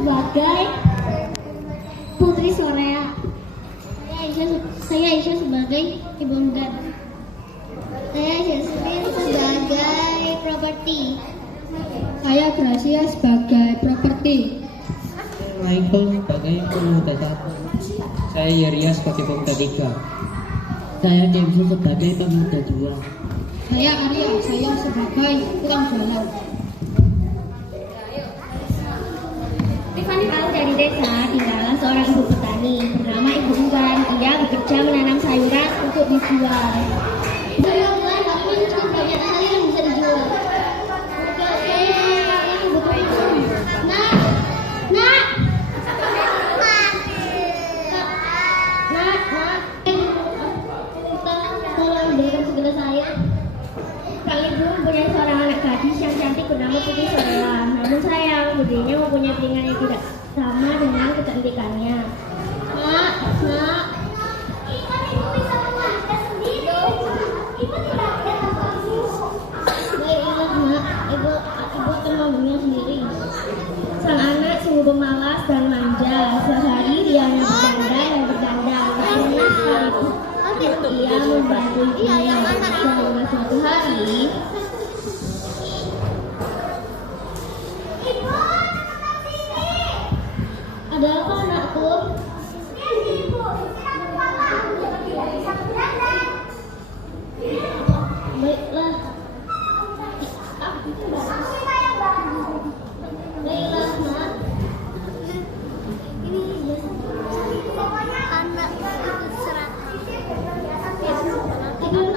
sebagai Putri Sorea. Saya Aisyah sebagai Ibu Enggar. Saya Jasmine sebagai properti. Saya Gracia sebagai properti. Michael sebagai pemuda satu. Saya Yeria sebagai pemuda tiga. Saya James sebagai pemuda dua. Saya Arya, saya sebagai tukang jualan. Tiffany tahu dari desa tinggallah seorang ibu petani bernama Ibu Enggar. Ia bekerja menanam sayuran untuk dijual. Bulan-bulan tapi cukup banyak hal yang bisa dijual. Tolong berikan segala saya. Sang ibu mempunyai seorang anak gadis yang cantik bernama Putri Sorea. Namun sayang, budinya mempunyai piringan yang tidak sama dengan kecantikannya. Nak. Ikan ibu bisa mengajar sendiri. Ibu tidak ada apa-apa. Baiklah nak, ibu akan membunuhnya sendiri. Sang anak sungguh pemalas dan manja. Sehari dia hanya berdandan. Karena sekalipun ia membantu ibunya. Sampai suatu hari, ada apa anakku? Baiklah. Baiklah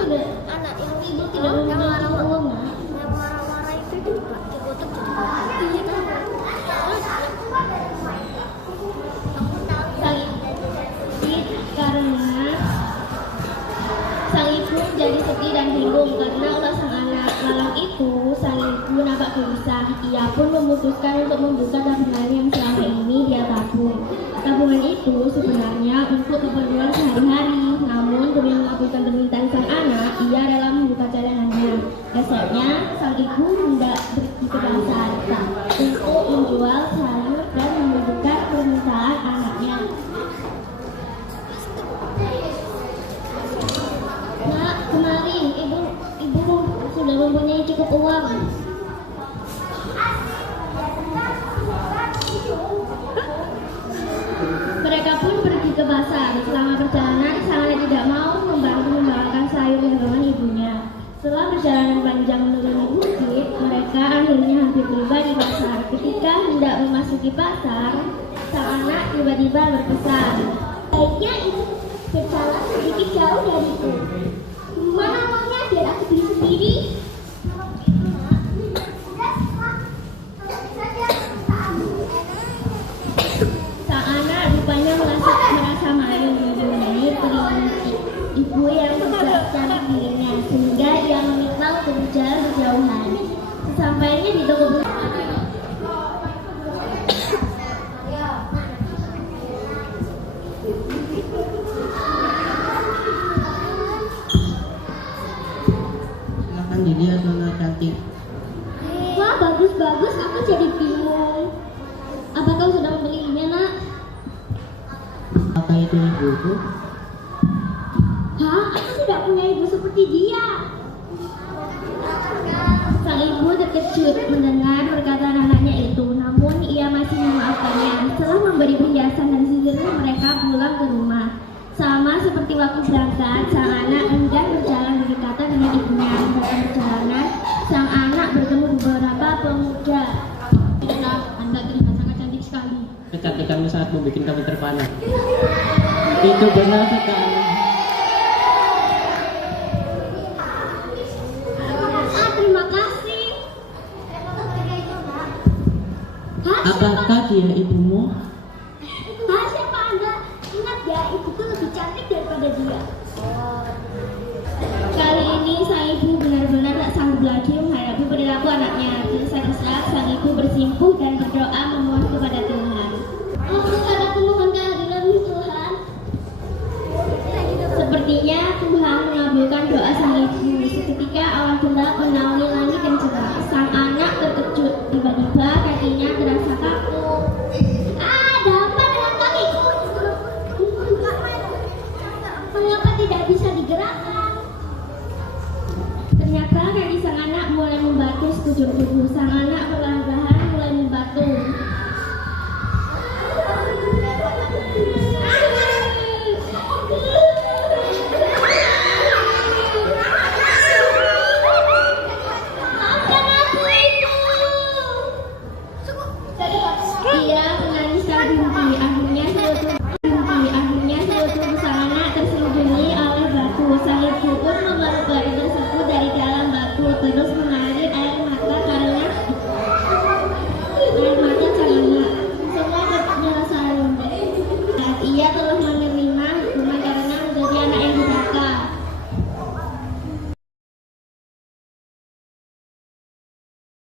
nak. Ibu tidak memiliki uang, nak. Marah-marah itu juga dikutuk Sang ibu menjadi sedih dan bingung karena ulah sang anak. Malam itu sang ibu nampak gelisah. Ia pun memutuskan untuk membuka tabungan yang selama ini dia tabung. Tabungan itu sebenarnya untuk keperluan sehari-hari. Namun demi mengabulkan permintaan sang anak, ia rela membuka cadangannya. Esoknya sang ibu hendak pergi ke pasar untuk menjual sayur dan menunjukkan permintaan anaknya. Nak, kemari, ibu sudah mempunyai cukup uang. Mereka pun pergi ke pasar. Selama perjalanan, sang anak tidak mau membantu membawakan sayur dagangan ibunya. Setelah perjalanan panjang menuruni bukit, mereka akhirnya hampir tiba di pasar. Ketika hendak memasuki pasar, sang anak tiba-tiba berpesan, "Baiknya ibu berjalan sedikit jauh dariku. Mana uangnya biar aku beli sendiri?" Sang anak rupanya merasa malu mempunyai ibu yang tidak cantik dirinya, sehingga ia meminta untuk berjalan berjauhan. Sesampainya di toko buku, Silahkan dilihat nona cantik. wah bagus, aku jadi bingung. Apa kau sudah membelinya, nak? Apa itu ibuku? Hah? Aku tidak punya ibu seperti dia. Sang ibu terkejut mendengar perkataan anaknya itu, namun ia masih memaafkannya. Setelah memberi perhiasan dan sisirnya, mereka pulang ke rumah. Sama seperti waktu berangkat, sang anak enggan berjalan berdekatan dengan ibunya. Dalam perjalanan, sang anak bertemu beberapa pemuda. Anda terlihat sangat cantik sekali. Kecantikanmu sangat membuat kamu terpana. Itu benar sekali. Terima kasih. Apakah dia ibumu? Siapa Anda? Ingat ya, ibuku lebih cantik daripada dia. Kali ini sang ibu benar-benar tak sanggup lagi menghadapi perilaku anaknya. Desak-desak sang ibu bersimpuh dan berdoa memohon kepada Tuhan. Oh Tuhan, aku mohon kehadiran-Mu Tuhan. Sepertinya Tuhan mengabulkan doa sang ibu. Seketika awan gelap menaungi